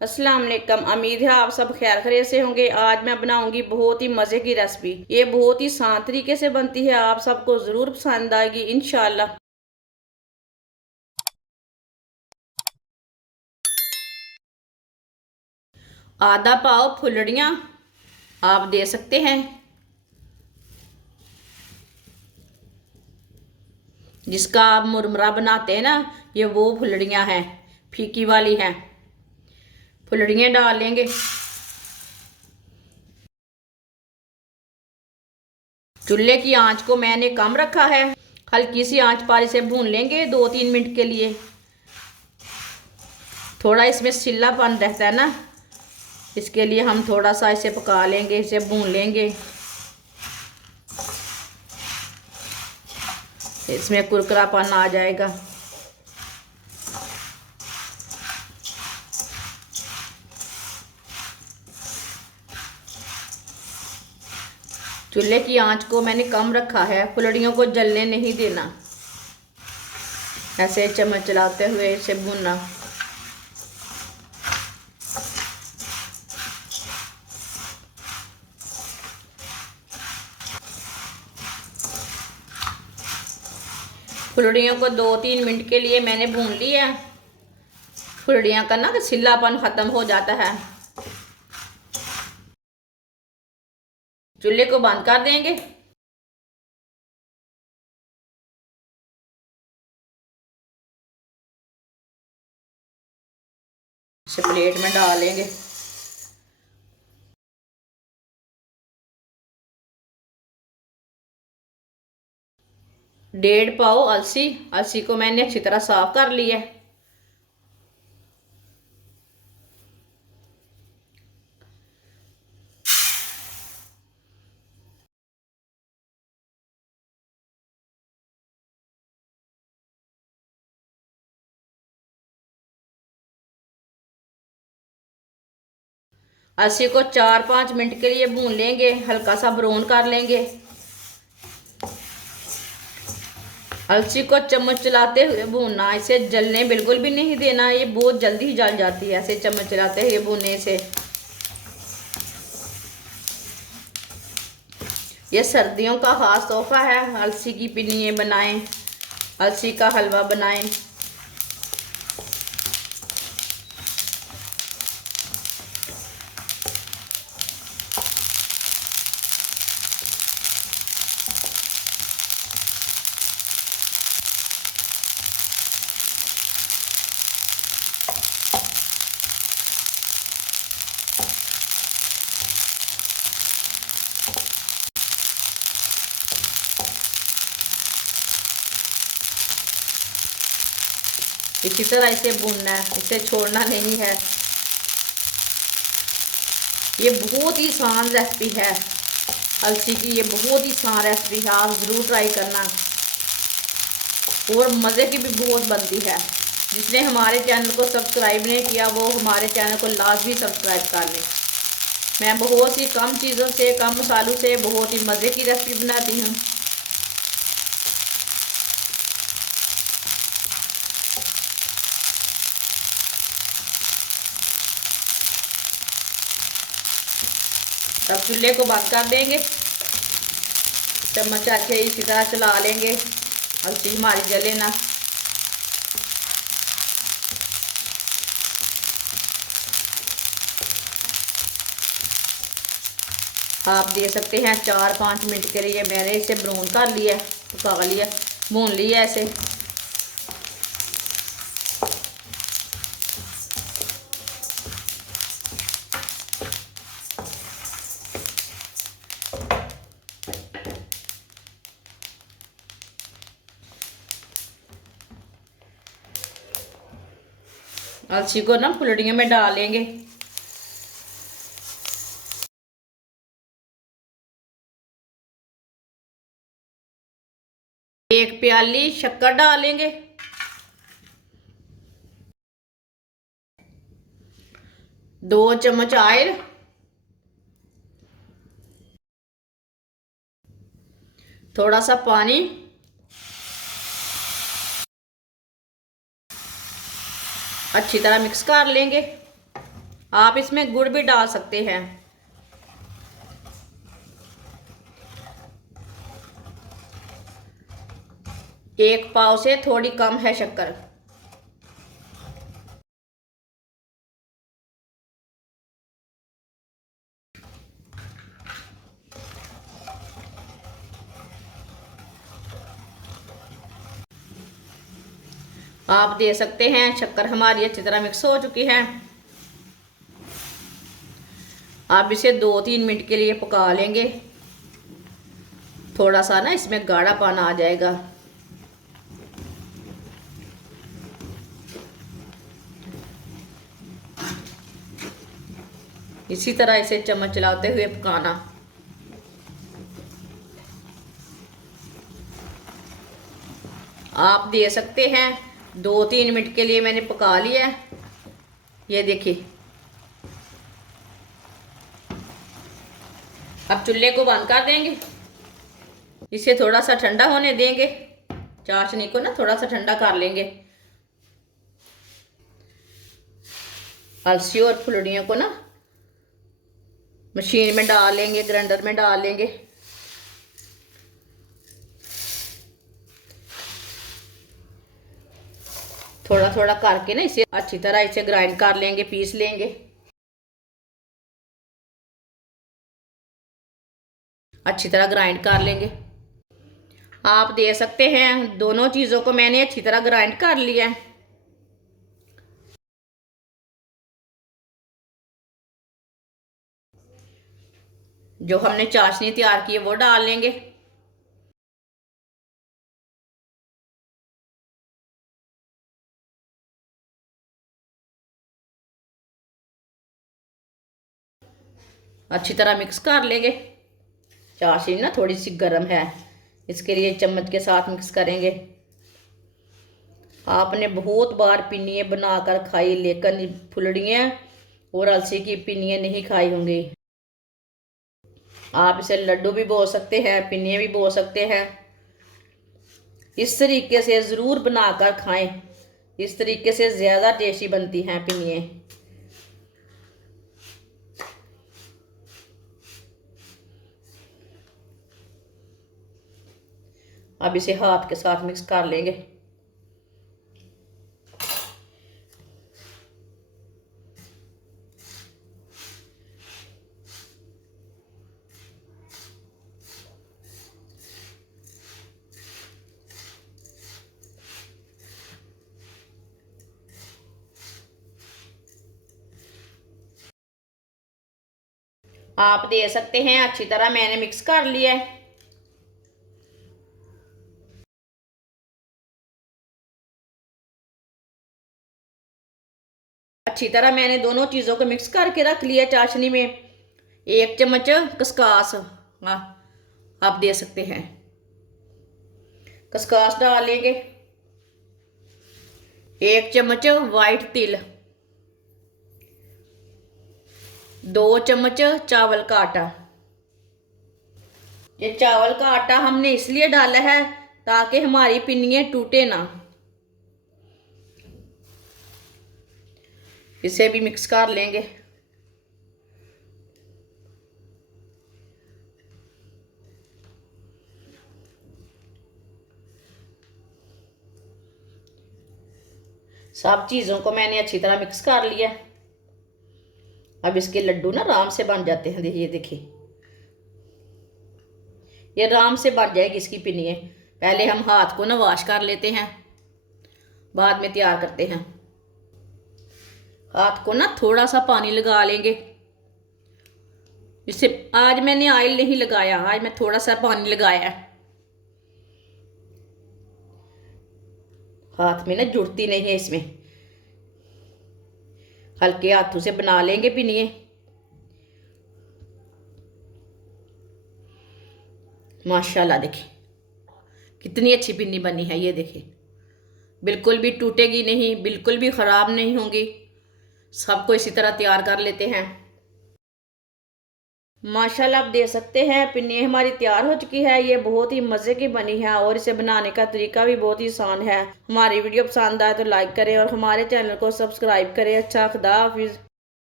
अस्सलाम वालेकुम। उम्मीद है आप सब खैर खैरियत से होंगे। आज मैं बनाऊंगी बहुत ही मज़े की रेसिपी। ये बहुत ही आसान तरीके से बनती है, आप सबको ज़रूर पसंद आएगी इंशाल्लाह। आधा पाव फुलड़ियाँ आप दे सकते हैं, जिसका आप मुरमुरा बनाते हैं ना, ये वो फुलड़ियाँ हैं, फीकी वाली हैं। फुलड़ियाँ डाल लेंगे। चूल्हे की आंच को मैंने कम रखा है। हल्की सी आंच पर इसे भून लेंगे 2-3 मिनट के लिए। थोड़ा इसमें सिल्लापन रहता है ना, इसके लिए हम थोड़ा सा इसे पका लेंगे, इसे भून लेंगे। इसमें कुरकुरापन आ जाएगा। चूल्हे की आंच को मैंने कम रखा है, फुलड़ियों को जलने नहीं देना, ऐसे चम्मच चलाते हुए इसे भूनना। फुलड़ियों को 2-3 मिनट के लिए मैंने भून लिया। फुलड़ियाँ का ना सिल्लापन खत्म हो जाता है। चूल्हे को बंद कर देंगे। इसे प्लेट में डालेंगे। डेढ़ पाव अलसी, अलसी को मैंने अच्छी तरह साफ कर लिया है। अलसी को 4-5 मिनट के लिए भून लेंगे, हल्का सा ब्राउन कर लेंगे। अलसी को चम्मच चलाते हुए भूनना, इसे जलने बिल्कुल भी नहीं देना, ये बहुत जल्दी ही जल जाती है ऐसे चम्मच चलाते हुए भूनने से। ये सर्दियों का खास तोहफा है। अलसी की पिन्नियाँ बनाएं, अलसी का हलवा बनाएं। इसी तरह इसे भूनना है, इसे छोड़ना नहीं है। ये बहुत ही आसान रेसिपी है अलसी की, ये बहुत ही आसान रेसिपी है, आप ज़रूर ट्राई करना। और मज़े की भी बहुत बनती है। जिसने हमारे चैनल को सब्सक्राइब नहीं किया वो हमारे चैनल को लाजमी सब्सक्राइब कर लें। मैं बहुत ही कम चीज़ों से, कम मसालों से बहुत ही मज़े की रेसिपी बनाती हूँ। अब चूल्हे को बंद कर देंगे। चम्मच अच्छे इसी तरह चला लेंगे, अलसी हमारी जले ना। आप दे सकते हैं 4-5 मिनट के लिए मैंने इसे ब्राउन कर लिया, पका लिया, भून लिया ऐसे। अलसी को ना फुलड़ियों में डालेंगे। एक प्याली शक्कर डालेंगे। 2 चम्मच ऑयल, थोड़ा सा पानी, अच्छी तरह मिक्स कर लेंगे। आप इसमें गुड़ भी डाल सकते हैं। एक पाव से थोड़ी कम है शक्कर। आप दे सकते हैं शक्कर हमारी अच्छी तरह मिक्स हो चुकी है। आप इसे 2-3 मिनट के लिए पका लेंगे। थोड़ा सा ना इसमें गाढ़ापन आ जाएगा। इसी तरह इसे चम्मच चलाते हुए पकाना। आप दे सकते हैं 2-3 मिनट के लिए मैंने पका लिया है। ये देखिए, अब चूल्हे को बंद कर देंगे। इसे थोड़ा सा ठंडा होने देंगे। चाशनी को ना थोड़ा सा ठंडा कर लेंगे। अलसी और फुलड़ियों को ना मशीन में डाल लेंगे, ग्राइंडर में डाल लेंगे। थोड़ा थोड़ा करके ना इसे अच्छी तरह इसे ग्राइंड कर लेंगे, पीस लेंगे। अच्छी तरह ग्राइंड कर लेंगे। आप दे सकते हैं, दोनों चीज़ों को मैंने अच्छी तरह ग्राइंड कर लिया है। जो हमने चाशनी तैयार की है वो डाल लेंगे। अच्छी तरह मिक्स कर लेंगे। चाशनी ना थोड़ी सी गर्म है, इसके लिए चम्मच के साथ मिक्स करेंगे। आपने बहुत बार पिन्नियाँ बनाकर खाई, लेकिन फुलड़ियाँ और अलसी की पिन्नियाँ नहीं खाई होंगी। आप इसे लड्डू भी बोल सकते हैं, पिन्नियाँ भी बोल सकते हैं। इस तरीके से ज़रूर बनाकर खाएं। इस तरीके से ज़्यादा टेस्टी बनती हैं पिन्नियाँ। अब इसे हाथ के साथ मिक्स कर लेंगे। आप दे सकते हैं, अच्छी तरह मैंने मिक्स कर लिया है। अच्छी तरह मैंने दोनों चीज़ों को मिक्स करके रख लिया चाशनी में। 1 चम्मच खसकास, हाँ आप दे सकते हैं, खसकास डाल लेंगे। 1 चम्मच वाइट तिल, 2 चम्मच चावल का आटा। ये चावल का आटा हमने इसलिए डाला है ताकि हमारी पिन्नियाँ टूटे ना। इसे भी मिक्स कर लेंगे। सब चीज़ों को मैंने अच्छी तरह मिक्स कर लिया। अब इसके लड्डू ना आराम से बन जाते हैं। देखिए देखिए, ये आराम से बन जाएगी इसकी पिन्नियाँ। पहले हम हाथ को ना वॉश कर लेते हैं, बाद में तैयार करते हैं। हाथ को ना थोड़ा सा पानी लगा लेंगे। इससे आज मैंने ऑयल नहीं लगाया, आज मैं थोड़ा सा पानी लगाया है। हाथ में ना जुड़ती नहीं है इसमें। हल्के हाथों से बना लेंगे पिन्नियाँ। माशाल्लाह देखिए कितनी अच्छी पिन्नी बनी है। ये देखिए, बिल्कुल भी टूटेगी नहीं, बिल्कुल भी ख़राब नहीं होंगी। सबको इसी तरह तैयार कर लेते हैं। माशाल्लाह आप दे सकते हैं, पिन्नी हमारी तैयार हो चुकी है। ये बहुत ही मज़े की बनी है और इसे बनाने का तरीका भी बहुत ही आसान है। हमारी वीडियो पसंद आए तो लाइक करें और हमारे चैनल को सब्सक्राइब करें। अच्छा, खुदा हाफिज़।